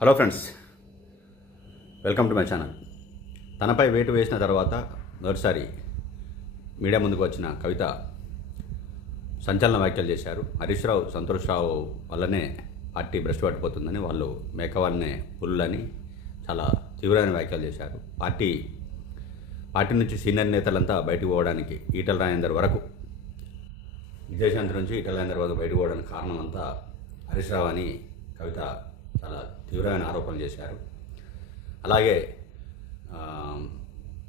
Hello friends welcome to my channel తనపై వేటు వేసిన తర్వాత మరోసారి మీడియా ముందుకు వచ్చిన కవిత సంచలన వ్యాఖ్యలు చేశారు. హరీష్ రావు సంతోష్ రావు వల్లనే పార్టీ భ్రష్టు పట్టిపోతుందని వాళ్ళు మేకవాళ్ళనే పుల్లని చాలా తీవ్రమైన వ్యాఖ్యలు చేశారు. పార్టీ పార్టీ నుంచి సీనియర్ నేతలంతా బయటకు పోవడానికి ఈటల రాజేందర్ వరకు విజయశాంతి నుంచి ఈటల రాజేందర్ వరకు బయటకు పోవడానికి కారణం అంతా హరీష్ రావు అని కవిత చాలా తీవ్రమైన ఆరోపణలు చేశారు. అలాగే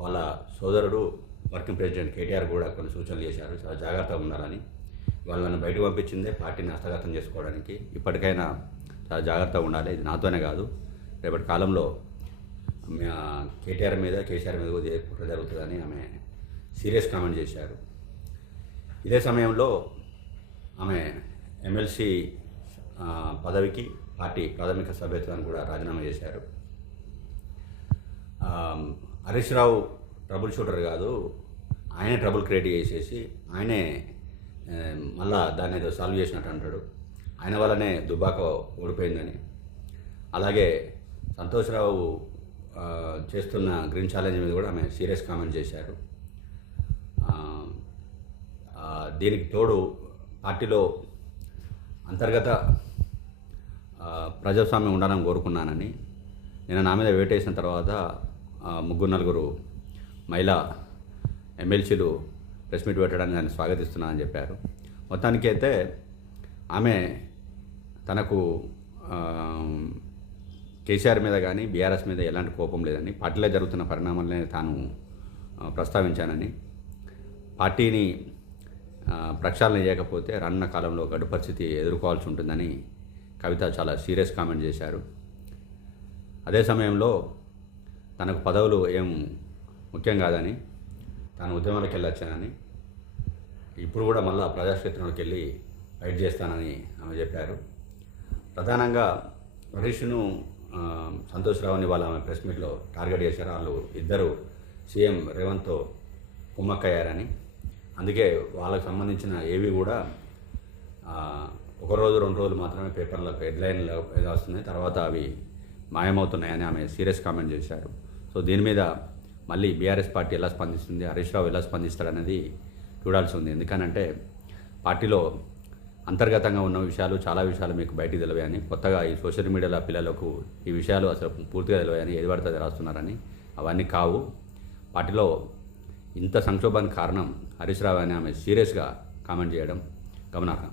వాళ్ళ సోదరుడు వర్కింగ్ ప్రెసిడెంట్ కేటీఆర్ కూడా కొన్ని సూచనలు చేశారు. చాలా జాగ్రత్తగా ఉండాలని. వాళ్ళని బయటకు పంపించిందే పార్టీని హస్తగతం చేసుకోవడానికి. ఇప్పటికైనా చాలా జాగ్రత్తగా ఉండాలి. ఇది నాతోనే కాదు. రేపటి కాలంలో కేటీఆర్ మీద కేసీఆర్ మీద కూడా కుట్ర జరుగుతుందని ఆమె సీరియస్ కామెంట్ చేశారు. ఇదే సమయంలో ఆమె ఎమ్మెల్సీ పదవికి పార్టీ ప్రాథమిక సభ్యత్వాన్ని కూడా రాజీనామా చేశారు. హరీష్ రావు ట్రబుల్ షూటర్ కాదు ఆయనే ట్రబుల్ క్రియేట్ చేసేసి ఆయనే మళ్ళా దాన్ని ఏదో సాల్వ్ చేసినట్టు అంటాడు. ఆయన వల్లనే దుబాక ఓడిపోయిందని. అలాగే సంతోష్రావు చేస్తున్న గ్రీన్ ఛాలెంజ్ మీద కూడా ఆమె సీరియస్ కామెంట్ చేశారు. దీనికి తోడు పార్టీలో అంతర్గత ప్రజాస్వామ్యం ఉండాలని కోరుకున్నానని నేను నా మీద వేటేసిన తర్వాత ముగ్గురు నలుగురు మహిళా ఎమ్మెల్సీలు ప్రెస్ మీట్ పెట్టడానికి దాన్ని స్వాగతిస్తున్నానని చెప్పారు. మొత్తానికి అయితే ఆమె తనకు కేసీఆర్ మీద కానీ బీఆర్ఎస్ మీద ఎలాంటి కోపం లేదని పార్టీలో జరుగుతున్న పరిణామాలనే తాను ప్రస్తావించానని పార్టీని ప్రక్షాళన చేయకపోతే రానున్న కాలంలో గడ్డు పరిస్థితి ఎదుర్కోవాల్సి ఉంటుందని కవిత చాలా సీరియస్ కామెంట్ చేశారు. అదే సమయంలో తనకు పదవులు ఏం ముఖ్యం కాదని తాను ఉద్యమాలకు వెళ్ళొచ్చానని ఇప్పుడు కూడా మళ్ళా ప్రజాక్షేత్రంలోకి వెళ్ళి ఫైట్ చేస్తానని ఆమె చెప్పారు. ప్రధానంగా హరీష్ను సంతోష్ రావుని వాళ్ళ ఆమె ప్రెస్ మీట్లో టార్గెట్ చేశారు. వాళ్ళు ఇద్దరు సీఎం రేవంత్తో కుమ్మక్కయ్యారని. అందుకే వాళ్ళకు సంబంధించిన ఏవి కూడా ఒకరోజు ఒక రోజు రెండు రోజులు మాత్రమే పేపర్లో హెడ్లైన్లో ఏదో వస్తున్నాయి. తర్వాత అవి మాయమవుతున్నాయని ఆమె సీరియస్ కామెంట్ చేశారు. సో దీని మీద మళ్ళీ బీఆర్ఎస్ పార్టీ ఎలా స్పందిస్తుంది హరీష్ రావు ఎలా స్పందిస్తాడనేది చూడాల్సి ఉంది. ఎందుకనంటే పార్టీలో అంతర్గతంగా ఉన్న విషయాలు చాలా విషయాలు మీకు బయటికి తెలివాయని కొత్తగా ఈ సోషల్ మీడియాలో పిల్లలకు ఈ విషయాలు అసలు పూర్తిగా తెలివాయని ఏది పడితే రాస్తున్నారని అవన్నీ కావు. పార్టీలో ఇంత సంక్షోభానికి కారణం హరీష్ రావు అని ఆమె సీరియస్గా కామెంట్ చేయడం గమనార్హం.